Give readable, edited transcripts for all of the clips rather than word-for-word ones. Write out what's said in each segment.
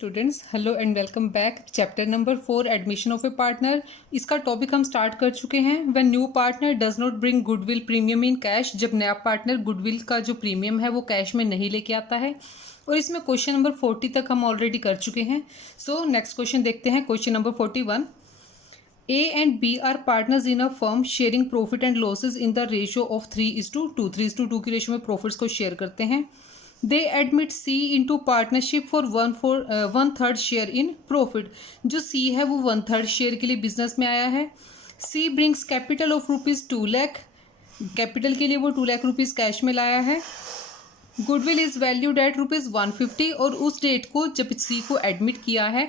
Students, hello and welcome back. Chapter number 4 admission of A partner. इसका topic हम start कर चुके हैं। When new partner does not bring goodwill premium in cash, जब नया partner goodwill का जो प्रीमियम है वो कैश में नहीं लेके आता है। और इसमें क्वेश्चन नंबर 40 तक हम ऑलरेडी कर चुके हैं। सो नेक्स्ट क्वेश्चन देखते हैं। Question number 41, A and B are partners in a firm sharing profit and losses in the ratio of 3:2। 3:2 की रेशियो में प्रॉफिट्स को शेयर करते हैं। They admit C into partnership for 1/3 share in profit. जो C है वो 1/3 share के लिए बिजनेस में आया है। C brings capital of ₹2 lakh, capital के लिए वो 2 लाख रुपीज़ कैश में लाया है। गुडविल इज़ वैल्यूड एट ₹150, और उस डेट को जब सी को एडमिट किया है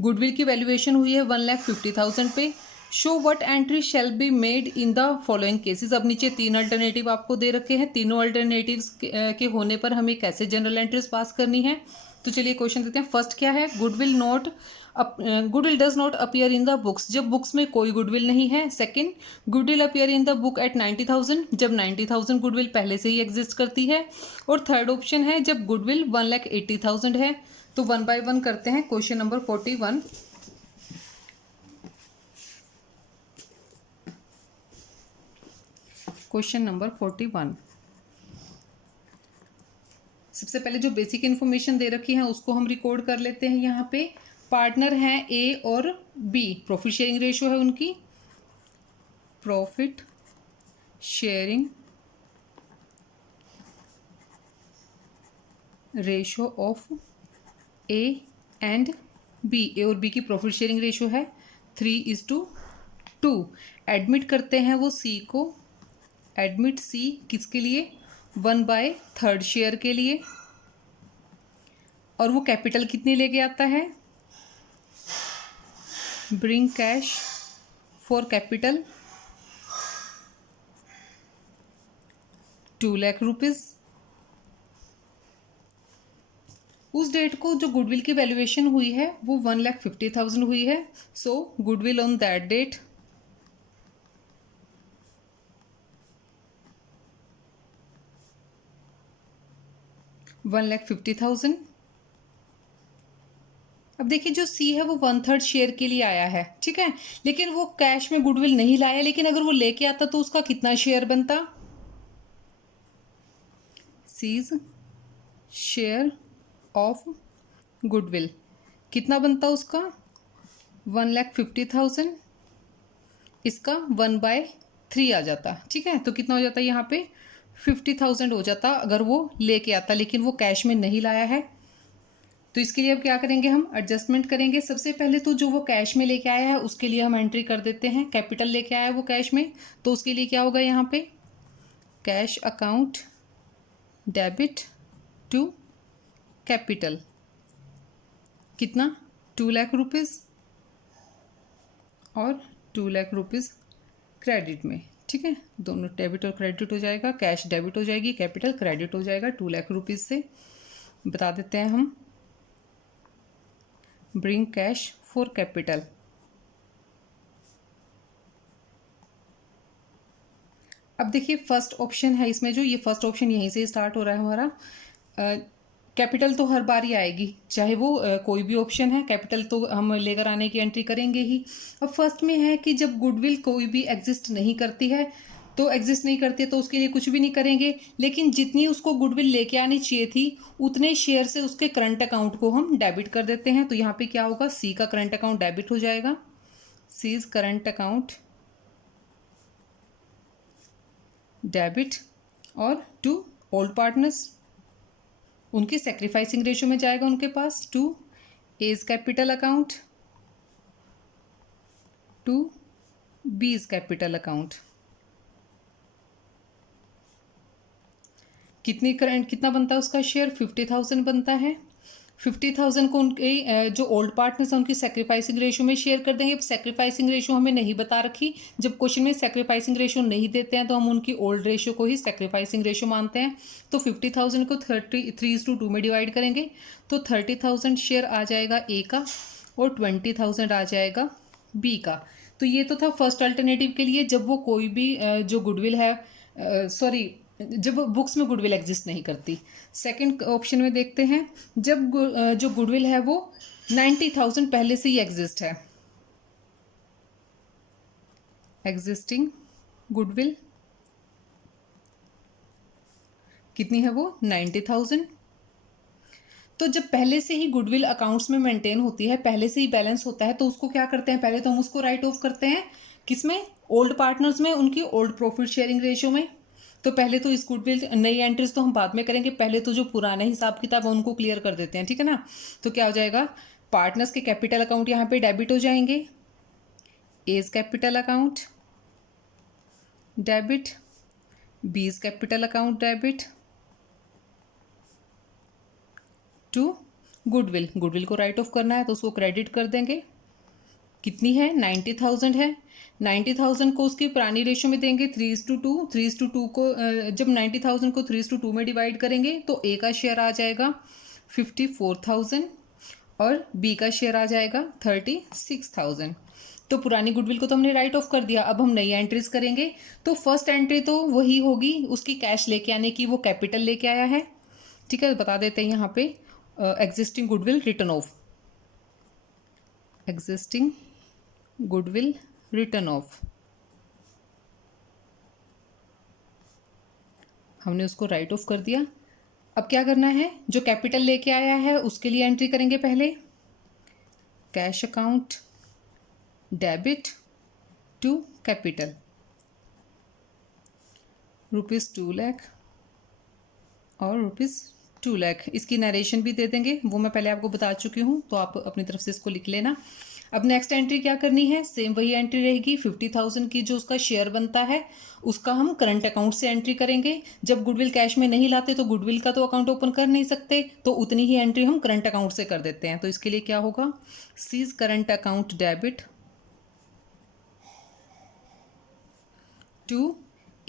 गुडविल की वैल्यूएशन हुई है 1,50,000 पे। Show what entry shall be made in the following cases. अब नीचे 3 अल्टरनेटिव आपको दे रखे हैं। तीनों अल्टरनेटिव्स के होने पर हमें कैसे जनरल एंट्रीज पास करनी है। तो चलिए क्वेश्चन देते हैं। फर्स्ट क्या है, goodwill does not appear in the books, जब बुक्स में कोई गुडविल नहीं है। Second, goodwill appear in the book at 90,000, जब 90,000 गुडविल पहले से ही एग्जिस्ट करती है। और थर्ड ऑप्शन है जब गुडविल 1,80,000 है। तो 1 बाय 1 करते हैं। Question number 41, question number 41। सबसे पहले जो बेसिक इन्फॉर्मेशन दे रखी है उसको हम रिकॉर्ड कर लेते हैं। यहाँ पे पार्टनर हैं ए और बी, प्रॉफिट शेयरिंग रेशियो है उनकी, profit sharing ratio of A and B. A और बी की प्रॉफिट शेयरिंग रेशियो है 3:2। एडमिट करते हैं वो सी को, एडमिट सी किसके लिए, 1/3 शेयर के लिए। और वो कैपिटल कितनी लेके आता है, bring cash for capital 2 lakh rupees. उस डेट को जो गुडविल की वैल्यूएशन हुई है वो 1,50,000 हुई है। सो गुडविल ऑन दैट डेट $1,50,000। अब देखिए जो सी है वो 1/3 शेयर के लिए आया है, ठीक है, लेकिन वो कैश में गुडविल नहीं लाया। लेकिन अगर वो लेके आता तो उसका कितना शेयर बनता, सीज शेयर ऑफ गुडविल कितना बनता उसका, 1,50,000। इसका 1/3 आ जाता, ठीक है। तो कितना हो जाता है यहाँ पे, 50,000 हो जाता अगर वो लेके आता, लेकिन वो कैश में नहीं लाया है। तो इसके लिए अब क्या करेंगे, हम एडजस्टमेंट करेंगे। सबसे पहले तो जो वो कैश में लेके आया है उसके लिए हम एंट्री कर देते हैं। कैपिटल लेके आया है वो कैश में, तो उसके लिए क्या होगा यहाँ पे, cash account debit to capital, कितना, 2 लाख रुपीज़, और 2 लाख रुपीज़ क्रेडिट में, ठीक है। दोनों डेबिट और क्रेडिट हो जाएगा, कैश डेबिट हो जाएगी, कैपिटल क्रेडिट हो जाएगा 2 लाख रुपीज़ से। बता देते हैं हम, ब्रिंग कैश फॉर कैपिटल। अब देखिए फर्स्ट ऑप्शन है इसमें, जो ये फर्स्ट ऑप्शन यहीं से स्टार्ट हो रहा है हमारा। कैपिटल तो हर बार ही आएगी, चाहे वो कोई भी ऑप्शन है, कैपिटल तो हम लेकर आने की एंट्री करेंगे ही। अब फर्स्ट में है कि जब गुडविल कोई भी एग्जिस्ट नहीं करती है, तो एग्जिस्ट नहीं करती है तो उसके लिए कुछ भी नहीं करेंगे। लेकिन जितनी उसको गुडविल लेके आनी चाहिए थी उतने शेयर से उसके करंट अकाउंट को हम डेबिट कर देते हैं। तो यहाँ पे क्या होगा, सी का करंट अकाउंट डेबिट हो जाएगा, सीज करंट अकाउंट डेबिट। और टू ओल्ड पार्टनर्स, उनके सेक्रीफाइसिंग रेशियो में जाएगा उनके पास, to A's capital account, to B's capital account. कितना बनता है उसका शेयर, 50,000 बनता है। 50,000 को उनके जो ओल्ड पार्टनर्स हैं उनकी सेक्रीफाइसिंग रेशियो में शेयर कर देंगे। सेक्रीफाइसिंग रेशियो हमें नहीं बता रखी, जब क्वेश्चन में सेक्रीफाइसिंग रेशियो नहीं देते हैं तो हम उनकी ओल्ड रेशियो को ही सेक्रीफाइसिंग रेशियो मानते हैं। तो 50,000 को 3:2 में डिवाइड करेंगे तो 30,000 शेयर आ जाएगा ए का और 20,000 आ जाएगा बी का। तो ये तो था फर्स्ट अल्टरनेटिव के लिए, जब वो कोई भी जो गुडविल है, सॉरी जब बुक्स में गुडविल एग्जिस्ट नहीं करती। सेकंड ऑप्शन में देखते हैं, जब जो गुडविल है वो 90,000 पहले से ही एग्जिस्ट है। एग्जिस्टिंग गुडविल कितनी है वो 90,000। तो जब पहले से ही गुडविल अकाउंट्स में मेंटेन होती है, पहले से ही बैलेंस होता है, तो उसको क्या करते हैं, पहले तो हम उसको राइट ऑफ करते हैं किसमें, ओल्ड पार्टनर्स में, उनकी ओल्ड प्रॉफिट शेयरिंग रेशियो में। तो पहले तो इस गुडविल, नई एंट्रीज तो हम बाद में करेंगे, पहले तो जो पुराने हिसाब किताब है उनको क्लियर कर देते हैं, ठीक है ना। तो क्या हो जाएगा, पार्टनर्स के कैपिटल अकाउंट यहाँ पे डेबिट हो जाएंगे, A's capital account debit, B's capital account debit to goodwill. Goodwill को राइट ऑफ करना है तो उसको क्रेडिट कर देंगे। कितनी है 90,000 है। 90,000 को उसकी पुरानी रेशो में देंगे 3:2। 3:2 को जब 90,000 को 3:2 में डिवाइड करेंगे तो ए का शेयर आ जाएगा 54,000 और बी का शेयर आ जाएगा 36,000। तो पुरानी गुडविल को तो हमने राइट ऑफ कर दिया। अब हम नई एंट्रीज करेंगे। तो फर्स्ट एंट्री तो वही होगी, उसकी कैश लेके आने की, वो कैपिटल लेके आया है, ठीक है। बता देते हैं यहाँ पे existing goodwill return of, existing goodwill return of, हमने उसको राइट ऑफ कर दिया। अब क्या करना है, जो कैपिटल लेके आया है उसके लिए एंट्री करेंगे पहले, cash account debit to capital ₹2 lakh और ₹2 लाख। इसकी नरेशन भी दे देंगे, वो मैं पहले आपको बता चुकी हूँ, तो आप अपनी तरफ से इसको लिख लेना। अब नेक्स्ट एंट्री क्या करनी है, सेम वही एंट्री रहेगी। 50,000 की जो उसका शेयर बनता है उसका हम करंट अकाउंट से एंट्री करेंगे। जब गुडविल कैश में नहीं लाते तो गुडविल का तो अकाउंट ओपन कर नहीं सकते, तो उतनी ही एंट्री हम करंट अकाउंट से कर देते हैं। तो इसके लिए क्या होगा, C's current account debit to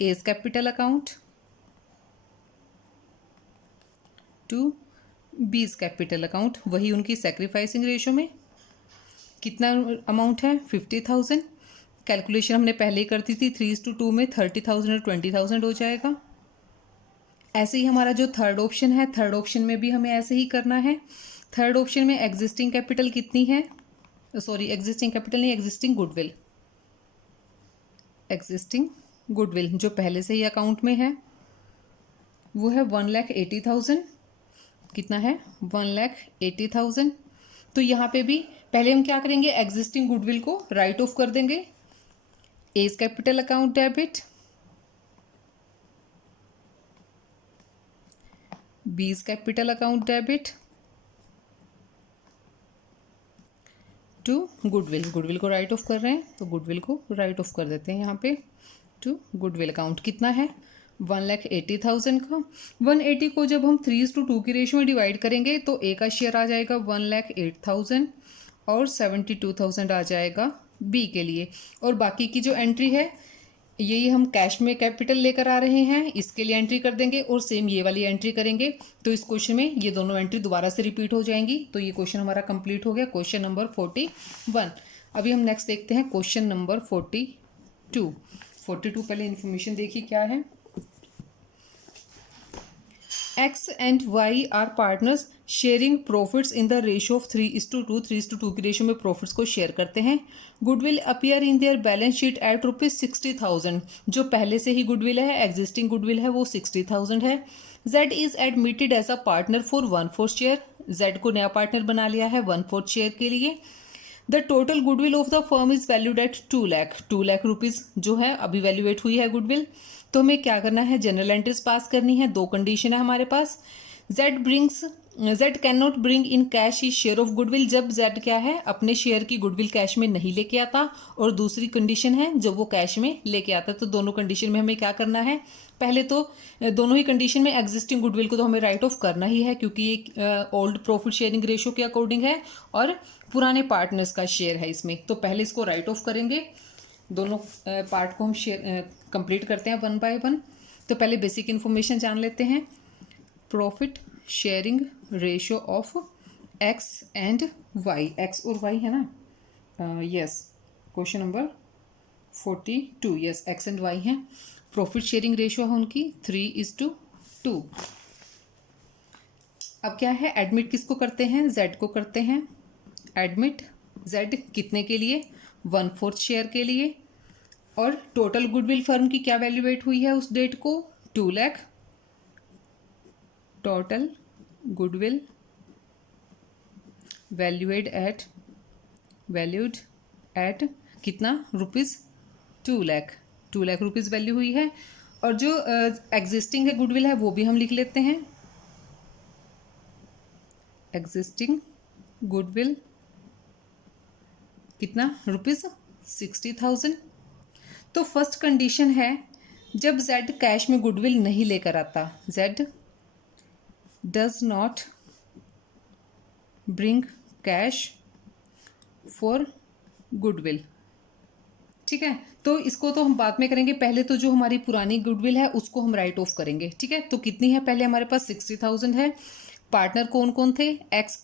A's capital account to B's capital account, वही उनकी सेक्रीफाइसिंग रेशो में। कितना अमाउंट है 50,000। कैलकुलेशन हमने पहले ही कर दी थी, 3:2 में 30,000 और 20,000 हो जाएगा। ऐसे ही हमारा जो थर्ड ऑप्शन है, थर्ड ऑप्शन में भी हमें ऐसे ही करना है। थर्ड ऑप्शन में एग्जिस्टिंग कैपिटल कितनी है, सॉरी एग्जिस्टिंग कैपिटल नहीं, एग्जिस्टिंग गुडविल, एग्जिस्टिंग गुडविल जो पहले से ही अकाउंट में है वो है 1,80,000। कितना है 1,80,000। तो यहाँ पे भी पहले हम क्या करेंगे, एग्जिस्टिंग गुडविल को राइट ऑफ कर देंगे, A's capital account debit, B's capital account debit to goodwill. Goodwill को राइट ऑफ कर रहे हैं तो गुडविल को राइट ऑफ कर देते हैं यहाँ पे टू गुडविल अकाउंट। कितना है 1,80,000 का। 180 को जब हम 3:2 की रेशियो में डिवाइड करेंगे तो ए का शेयर आ जाएगा 1,08,000 और 72,000 आ जाएगा बी के लिए। और बाकी की जो एंट्री है यही हम कैश में कैपिटल लेकर आ रहे हैं, इसके लिए एंट्री कर देंगे और सेम ये वाली एंट्री करेंगे। तो इस क्वेश्चन में ये दोनों एंट्री दोबारा से रिपीट हो जाएंगी। तो ये क्वेश्चन हमारा कंप्लीट हो गया, क्वेश्चन नंबर 41। अभी हम नेक्स्ट देखते हैं क्वेश्चन नंबर 42। 42 पहले इन्फॉर्मेशन देखिए क्या है। X and Y are partners sharing profits in the ratio of 3:2। 3:2 की रेशियो में प्रॉफिट्स को शेयर करते हैं। Goodwill appear in their balance sheet at ₹60,000। जो पहले से ही गुडविल है, एग्जिस्टिंग गुडविल है, वो 60,000 है। Z is admitted as a partner for 1/4 share. Z को नया पार्टनर बना लिया है 1/4 शेयर के लिए। The total goodwill of the firm is valued at 2 lakh. 2 lakh rupees जो है अभी वैल्यूएट हुई है गुडविल। तो हमें क्या करना है, जनरल एंट्रीज पास करनी है। दो कंडीशन है हमारे पास। Z can not bring in cash he share of goodwill. जब जेड क्या है, अपने शेयर की गुडविल कैश में नहीं लेके आता। और दूसरी कंडीशन है जब वो कैश में लेके आता। तो दोनों कंडीशन में हमें क्या करना है, पहले तो दोनों ही कंडीशन में एग्जिस्टिंग गुडविल को तो हमें राइट ऑफ करना ही है, क्योंकि ये ओल्ड प्रॉफिट शेयरिंग रेशियो के अकॉर्डिंग है और पुराने पार्टनर्स का शेयर है इसमें। तो पहले इसको राइट ऑफ करेंगे। दोनों पार्ट को हम शेयर कंप्लीट करते हैं 1 बाय 1। तो पहले बेसिक इन्फॉर्मेशन जान लेते हैं। Profit sharing ratio of X and Y, X और वाई है ना, yes question number 42, yes X and Y है। प्रॉफिट शेयरिंग रेशियो है उनकी 3:2। अब क्या है, एडमिट किसको करते हैं, जेड को करते हैं। एडमिट जेड कितने के लिए, 1/4 शेयर के लिए। और टोटल गुडविल फर्म की क्या वैल्यूएट हुई है उस डेट को, 2 lakh. Total goodwill valued at कितना, ₹2 लाख। 2 लाख रुपीज़ वैल्यू हुई है। और जो एग्जिस्टिंग है गुडविल है वो भी हम लिख लेते हैं। एग्जिस्टिंग गुडविल कितना, ₹60,000। तो फर्स्ट कंडीशन है, जब जेड कैश में गुडविल नहीं लेकर आता, Z does not bring cash for goodwill. ठीक है, तो इसको तो हम बाद में करेंगे, पहले तो जो हमारी पुरानी गुडविल है उसको हम राइट ऑफ करेंगे। ठीक है, तो कितनी है, पहले हमारे पास 60,000 है। पार्टनर कौन कौन थे, एक्स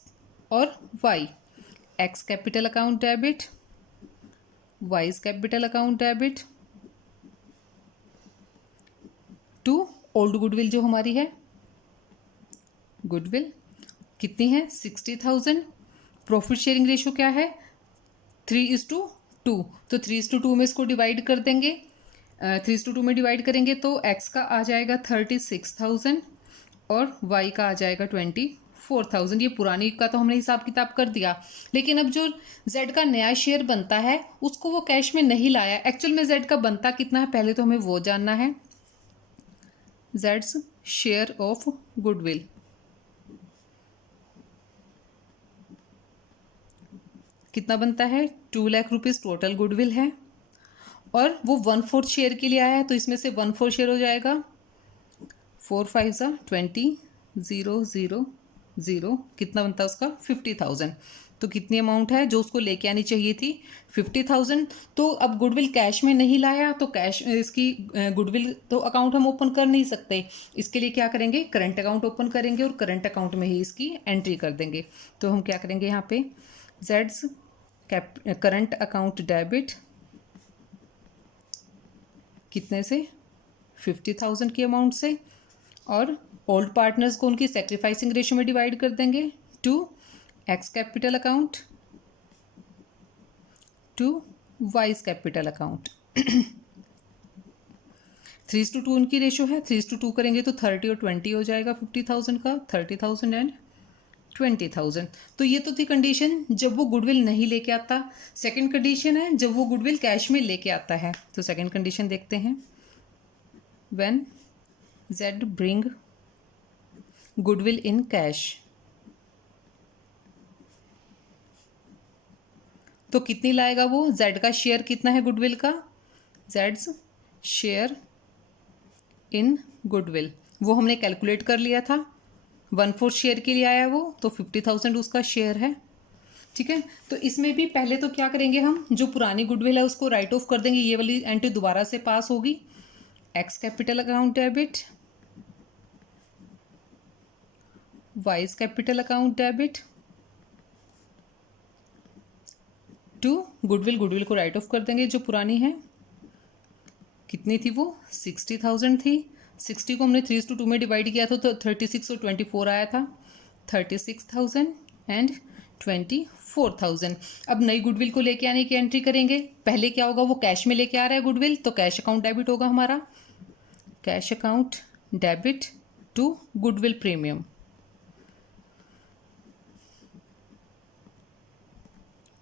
और Y. X capital account debit, Y's capital account debit to old goodwill जो हमारी है। गुडविल कितनी है, 60,000। प्रॉफिट शेयरिंग रेशियो क्या है, 3:2। तो 3:2 में इसको डिवाइड कर देंगे। 3:2 में डिवाइड करेंगे तो एक्स का आ जाएगा 36,000 और वाई का आ जाएगा 24,000। ये पुरानी का तो हमने हिसाब किताब कर दिया, लेकिन अब जो जेड का नया शेयर बनता है उसको वो कैश में नहीं लाया। एक्चुअल में जेड का बनता कितना है, पहले तो हमें वो जानना है। जेड्स शेयर ऑफ गुडविल कितना बनता है, 2 लाख रुपीज़ टोटल गुडविल है। और वो 1/4 शेयर के लिए आया है, तो इसमें से 1/4 शेयर हो जाएगा 4 5 20, 0 0 0। कितना बनता है उसका, 50,000। तो कितनी अमाउंट है जो उसको लेके आनी चाहिए थी, 50,000। तो अब गुडविल कैश में नहीं लाया तो कैश इसकी गुडविल तो अकाउंट हम ओपन कर नहीं सकते। इसके लिए क्या करेंगे, करंट अकाउंट ओपन करेंगे और करंट अकाउंट में ही इसकी एंट्री कर देंगे। तो हम क्या करेंगे यहाँ पे, जेड्स करंट अकाउंट डेबिट कितने से, 50,000 की अमाउंट से। और ओल्ड पार्टनर्स को उनकी सेक्रीफाइसिंग रेशियो में डिवाइड कर देंगे, to X capital account to Y's capital account. 3:2 उनकी रेशियो है, 3:2 करेंगे तो 30 और 20 हो जाएगा 50,000 का, 30,000 एंड 20,000। तो ये तो थी कंडीशन जब वो गुडविल नहीं लेके आता। सेकंड कंडीशन है जब वो गुडविल कैश में लेके आता है। तो सेकंड कंडीशन देखते हैं, when Z bring goodwill in cash. तो कितनी लाएगा वो, जेड का शेयर कितना है गुडविल का, जेड्स शेयर इन गुडविल वो हमने कैलकुलेट कर लिया था। 1/4 शेयर के लिए आया वो, तो 50,000 उसका शेयर है। ठीक है, तो इसमें भी पहले तो क्या करेंगे हम, जो पुरानी गुडविल है उसको राइट ऑफ कर देंगे, ये वाली एंट्री दोबारा से पास होगी। X capital account debit, Y's capital account debit to goodwill को राइट ऑफ कर देंगे जो पुरानी है। कितनी थी वो, 60,000 थी। 60 को हमने 3:2 में डिवाइड किया था तो 36 और 24 आया था, 36,000 एंड 24,000। अब नई गुडविल को लेके आने की एंट्री करेंगे। पहले क्या होगा, वो कैश में लेके आ रहा है गुडविल, तो कैश अकाउंट डेबिट होगा हमारा, cash account debit to goodwill premium.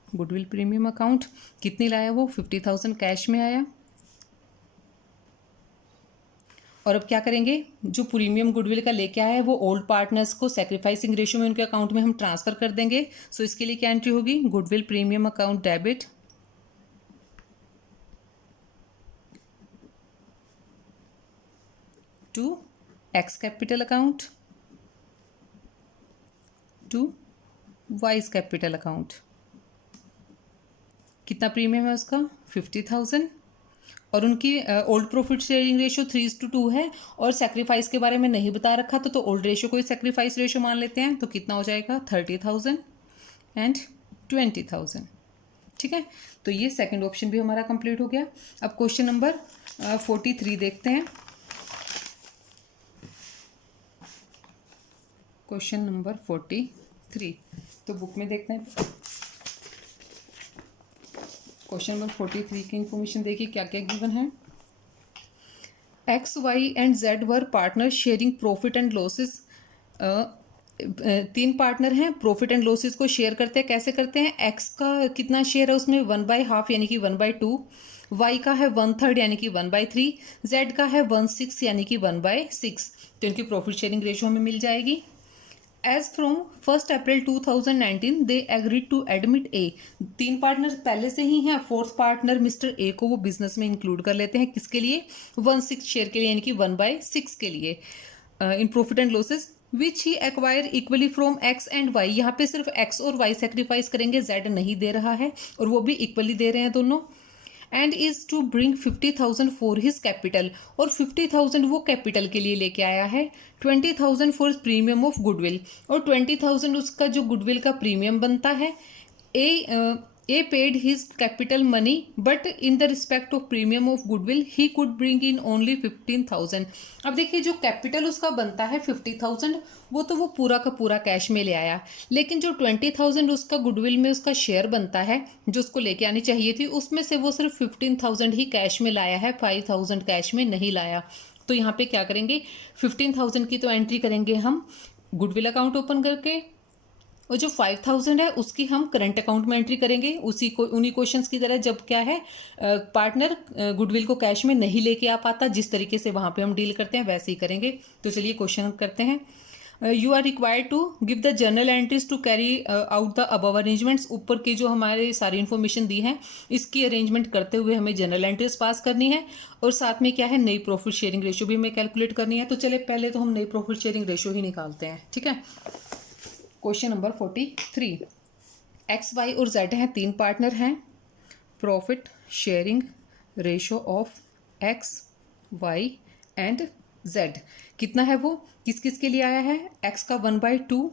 Goodwill premium account कितनी लाया वो, 50,000 कैश में आया। और अब क्या करेंगे, जो प्रीमियम गुडविल का लेके आया है वो ओल्ड पार्टनर्स को सेक्रीफाइसिंग रेशियो में उनके अकाउंट में हम ट्रांसफर कर देंगे। सो इसके लिए क्या एंट्री होगी, goodwill premium account debit to X capital account to Y's capital account. कितना प्रीमियम है उसका, 50,000। और उनकी ओल्ड प्रॉफिट शेयरिंग रेशियो 3:2 है। और सेक्रीफाइस के बारे में नहीं बता रखा तो ओल्ड रेशियो को ही सेक्रीफाइस रेशियो मान लेते हैं। तो कितना हो जाएगा, 30,000 एंड 20,000। ठीक है, तो ये सेकंड ऑप्शन भी हमारा कंप्लीट हो गया। अब क्वेश्चन नंबर 43 देखते हैं। क्वेश्चन नंबर 43, तो बुक में देखते हैं। क्वेश्चन नंबर 43 की इंफॉर्मेशन देखिए क्या क्या गिवन है। X Y and Z were partner sharing profit and losses. तीन पार्टनर हैं, प्रॉफिट एंड लॉसेस को शेयर करते हैं। कैसे करते हैं? एक्स का कितना शेयर है उसमें 1/2 यानी कि 1/2, वाई का है 1/3 यानी कि 1/3, जेड का है 1/6 यानी कि 1/6। तो इनकी प्रॉफिट शेयरिंग रेशियो हमें मिल जाएगी। As from 1 April 2019 they agreed to admit A. तीन पार्टनर पहले से ही हैं, फोर्थ पार्टनर मिस्टर ए को वो बिजनेस में इंक्लूड कर लेते हैं। किसके लिए? 1/6 शेयर के लिए यानी कि 1/6 के लिए in profit and losses which he acquire equally from X and Y. यहाँ पे सिर्फ एक्स और वाई सेक्रीफाइस करेंगे, जेड नहीं दे रहा है और वो भी इक्वली दे रहे हैं दोनों। And is to bring 50,000 for his capital, और 50,000 वो कैपिटल के लिए लेके आया है। 20,000 फॉर प्रीमियम ऑफ गुडविल, और 20,000 उसका जो गुडविल का प्रीमियम बनता है। A paid his capital money but in the respect of premium of goodwill he could bring in only 15,000। अब देखिए जो कैपिटल उसका बनता है 50,000, वो पूरा का पूरा कैश में ले आया, लेकिन जो 20,000 उसका गुडविल में उसका शेयर बनता है जो उसको लेके आनी चाहिए थी, उसमें से वो सिर्फ 15,000 ही कैश में लाया है, 5,000 कैश में नहीं लाया। तो यहाँ पे क्या करेंगे? 15,000 की तो एंट्री करेंगे हम गुडविल अकाउंट ओपन करके, और जो 5,000 है उसकी हम करंट अकाउंट में एंट्री करेंगे। उन्हीं क्वेश्चंस की तरह, जब क्या है पार्टनर गुडविल को कैश में नहीं लेके आ पाता, जिस तरीके से वहां पे हम डील करते हैं वैसे ही करेंगे। तो चलिए क्वेश्चन करते हैं। You are required to give the journal entries to carry out the above arrangements. ऊपर की जो हमारे सारी इन्फॉर्मेशन दी है इसकी अरेंजमेंट करते हुए हमें जर्नल एंट्रीज पास करनी है, और साथ में क्या है, नई प्रॉफिट शेयरिंग रेशियो भी हमें कैलकुलेट करनी है। तो चले पहले तो हम नई प्रॉफिट शेयरिंग रेशियो ही निकालते हैं, ठीक है। क्वेश्चन नंबर 43, एक्स वाई और जेड हैं, तीन पार्टनर हैं। Profit sharing ratio of X Y and Z कितना है? वो किस किस के लिए आया है? एक्स का 1/2,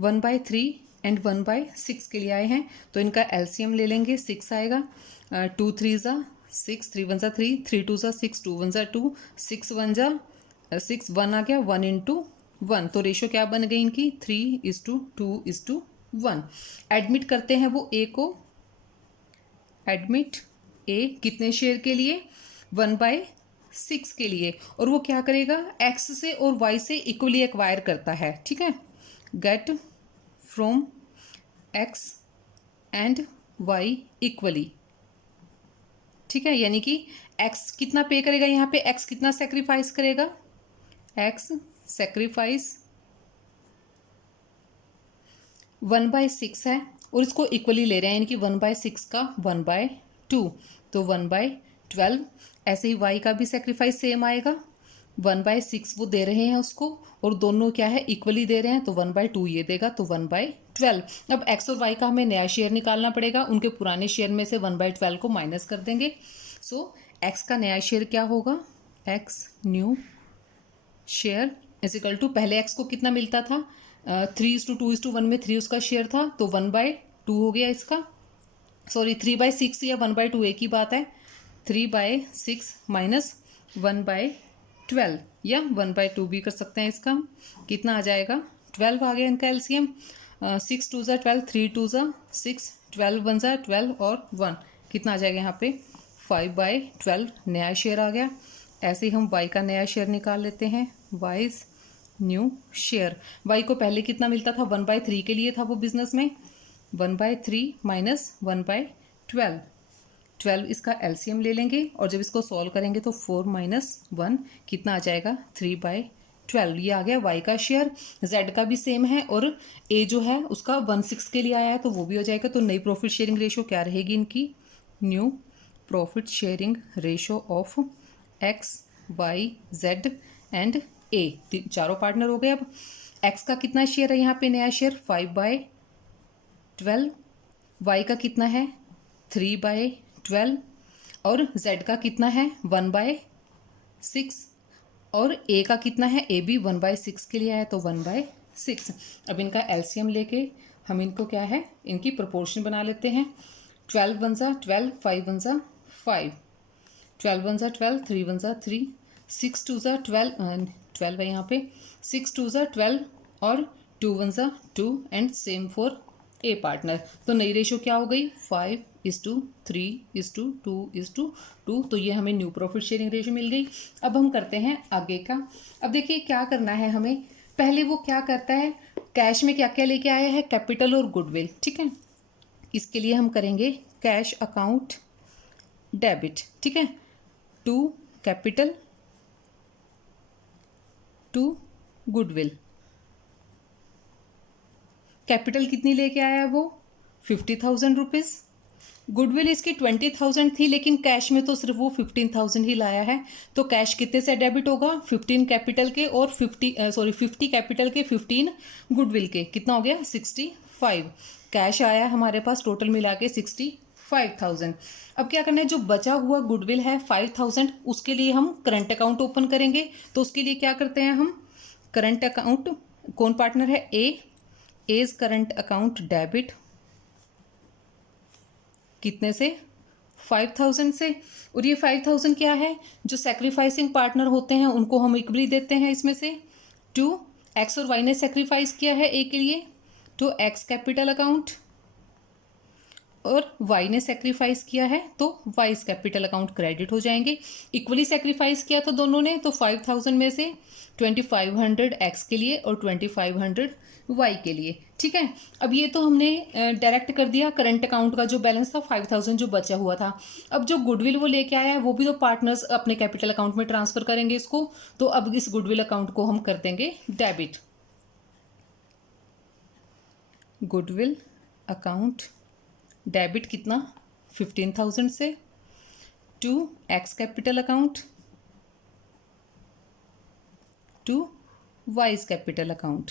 1/3 एंड 1/6 के लिए आए हैं। तो इनका एलसीएम ले लेंगे, 6 आएगा। 2 3 ज़ा 6, 3 1 ज़ा 3, 3 2 ज़ा 6, 2 1 ज़ा 2, 6 1 ज़ा 6, 1 आ गया, 1 इंटू 1। तो रेशो क्या बन गई इनकी? 3:2:1। एडमिट करते हैं वो ए को, एडमिट ए कितने शेयर के लिए? 1/6 के लिए। और वो क्या करेगा? एक्स से और वाई से इक्वली एक्वायर करता है, ठीक है। Get from X and Y equally, ठीक है। यानी कि एक्स कितना पे करेगा, यहाँ पे एक्स कितना सेक्रीफाइस करेगा? एक्स सेक्रीफाइस 1/6 है, और इसको इक्वली ले रहे हैं, यानी कि 1/6 का 1/2, तो 1/12। ऐसे ही y का भी सेक्रीफाइस सेम आएगा, 1/6 वो दे रहे हैं उसको, और दोनों क्या है, इक्वली दे रहे हैं, तो 1/2 ये देगा, तो 1/12। अब x और y का हमें नया शेयर निकालना पड़ेगा, उनके पुराने शेयर में से 1/12 को माइनस कर देंगे। सो x का नया शेयर क्या होगा? x new share is equal to, पहले x को कितना मिलता था? 3:2:1 में 3 उसका शेयर था, तो 1/2 हो गया इसका। सॉरी, 3/6 या 1/2 एक ही बात है। 3/6 माइनस 1/12 या 1/2 भी कर सकते हैं इसका। कितना आ जाएगा? 12 आ गया इनका एलसीएम। 6 2 ज़ा 12, 3 2 ज़ा 6, 12 1 ज़ा 12 और 1 कितना आ जाएगा यहाँ पे? 5/12 नया शेयर आ गया। ऐसे ही हम y का नया शेयर निकाल लेते हैं, वाइज न्यू शेयर। y को पहले कितना मिलता था? 1/3 के लिए था वो बिजनेस में, 1/3 माइनस 1/12, 12 इसका एलसीएम ले लेंगे, और जब इसको सॉल्व करेंगे तो 4 - 1 कितना आ जाएगा? 3/12। ये आ गया y का शेयर। z का भी सेम है, और a जो है उसका 1/6 के लिए आया है, तो वो भी हो जाएगा। तो नई प्रॉफिट शेयरिंग रेशो क्या रहेगी इनकी? New profit sharing ratio of X Y Z and A, चारों पार्टनर हो गए। अब एक्स का कितना शेयर है यहाँ पे? नया शेयर 5/12, वाई का कितना है? 3/12, और जेड का कितना है? 1/6, और ए का कितना है? ए भी 1/6 के लिए आया, तो 1/6। अब इनका एलसीएम लेके हम इनको क्या है, इनकी प्रोपोर्शन बना लेते हैं। 12 1 ज़ा 12, 5 1 ज़ा 5, 12 वन ज़ा 12, 3 वन ज़ा 3, 6 टू ज़ा 12, 12 है यहाँ पे, 6 टू ज़ा 12 और 2 वन ज़ा 2 and same for a partner. तो नई रेशो क्या हो गई 5:3:2:2। तो ये हमें न्यू प्रॉफिट शेयरिंग रेशो मिल गई। अब हम करते हैं आगे का। अब देखिए क्या करना है हमें, पहले वो क्या करता है, कैश में क्या क्या लेके आया है, कैपिटल और गुडविल, ठीक है। इसके लिए हम करेंगे कैश अकाउंट डेबिट, ठीक है, to capital to goodwill. Capital कितनी लेके आया है वो 50,000 रुपीज़। गुडविल इसकी 20,000 थी, लेकिन कैश में तो सिर्फ वो 15,000 ही लाया है। तो कैश कितने से डेबिट होगा, 15 कैपिटल के और 50 कैपिटल के 15 गुडविल के, कितना हो गया 65। कैश आया हमारे पास टोटल मिला के 65,000। अब क्या करना है, जो बचा हुआ गुडविल है 5,000, उसके लिए हम करंट अकाउंट ओपन करेंगे। तो उसके लिए क्या करते हैं हम, करंट अकाउंट, कौन पार्टनर है एज करंट अकाउंट डेबिट, कितने से 5,000 से। और ये 5,000 क्या है, जो सेक्रीफाइसिंग पार्टनर होते हैं उनको हम इक्वली देते हैं इसमें से। टू एक्स और वाई ने सेक्रीफाइस किया है ए के लिए, तो एक्स कैपिटल अकाउंट, और वाई ने सेक्रीफाइस किया है तो वाईस कैपिटल अकाउंट क्रेडिट हो जाएंगे। इक्वली सेक्रीफाइस किया था दोनों ने, तो 5,000 में से 2,500 एक्स के लिए और 2,500 वाई के लिए, ठीक है। अब ये तो हमने डायरेक्ट कर दिया करंट अकाउंट का जो बैलेंस था 5,000 जो बचा हुआ था। अब जो गुडविल वो लेके आया है वो भी तो पार्टनर्स अपने कैपिटल अकाउंट में ट्रांसफर करेंगे इसको। तो अब इस गुडविल अकाउंट को हम कर देंगे डेबिट। गुडविल अकाउंट डेबिट कितना 15,000 से, to X capital account to Y's capital account.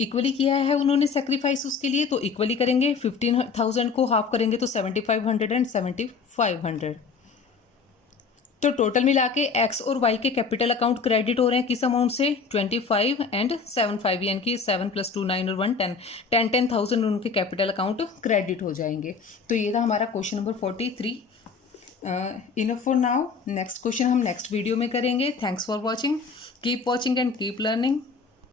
Equally किया है उन्होंने सेक्रीफाइस उसके लिए, तो इक्वली करेंगे। 15,000 को हाफ करेंगे तो 7,500 एंड 7,500। तो टोटल मिला के एक्स और वाई के कैपिटल अकाउंट क्रेडिट हो रहे हैं किस अमाउंट से 25 एंड 75, यानी कि 7 + 2 9 और 1 10 10,000 उनके कैपिटल अकाउंट क्रेडिट हो जाएंगे। तो ये था हमारा question number 43। Enough for now, next question हम नेक्स्ट वीडियो में करेंगे। Thanks for watching, keep watching and keep learning.